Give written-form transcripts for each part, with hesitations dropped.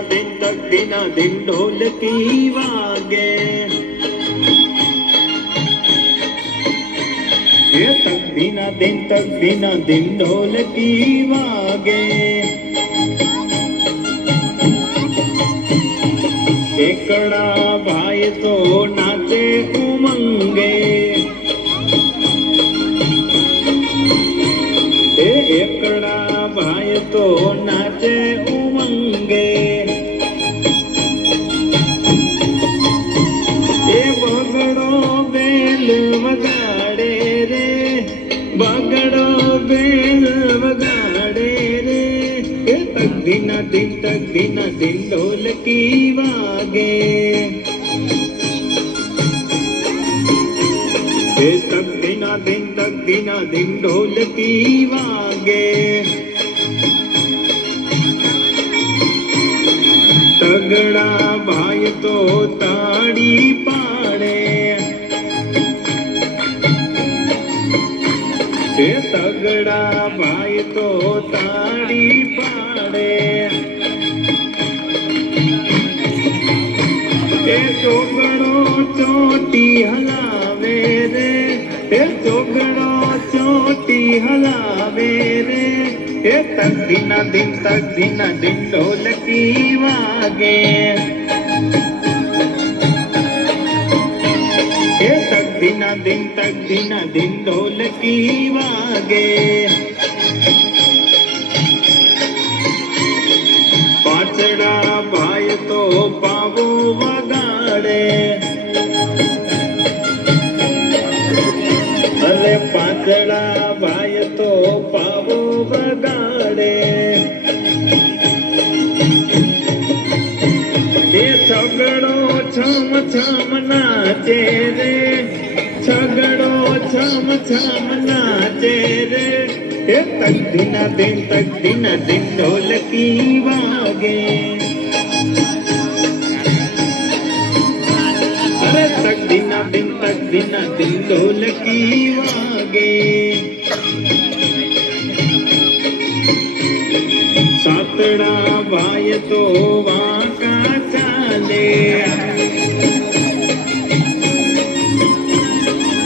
दिन ढोलकी वागे ये तक दिन ढोलकी वागे एकड़ा भाई तो नाचे उमंगे एकड़ा भाई तो नाचे उमंगे ए बगड़ो बेल वगाड़े रे बगड़ो बेल वगाड़े रे तक दिन ढोलकी वागे तक दिन ढोलकी वागे तगड़ा भाई तो ताड़ी पाड़े तगड़ा भाई तो ताड़ी पाड़े चोगड़ो चोटी हलावे रे चोगड़ो चोटी हलावे रे तक दिन ढोलकी वागे तक दिन ढोलकी वागे पाचड़ा भाई तो पावो वगाड़े अरे पाचड़ा भाई तो पावो वगाड़े ये छगड़ो छम नाचे रे छगड़ो छम नाचे रे तक दिन ढोलकी वागे अरे तक दिन ढोलकी वागे सातड़ा भाई तो वाका चाले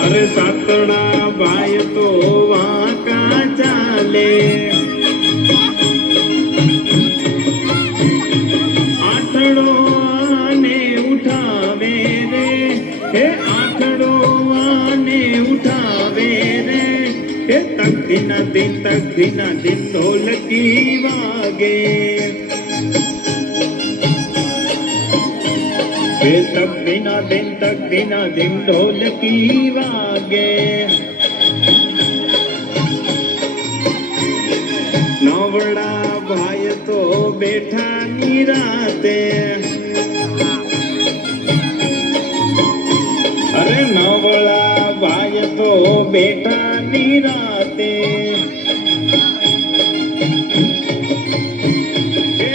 अरे सातड़ा भाई तो वाका चाले आठड़ो आने उठावे रे आठड़ो आने उठावे रे तक दिन ढोलकी वागे तक दिन ढोलकी वागे नवड़ा भाई तो बैठा निराते अरे नवड़ा भाई तो बैठा निराते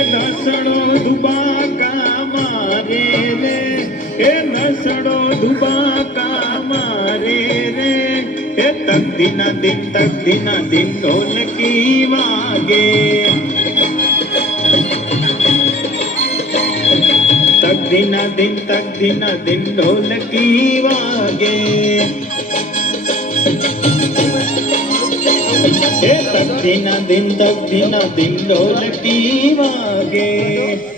दसड़ो दुबाका मारे रे दसड़ो दुबाका मारे रे तक दिन ढोलकी वागे तक दिन ढोलकी वागे तक दिन ढोलकी वागे।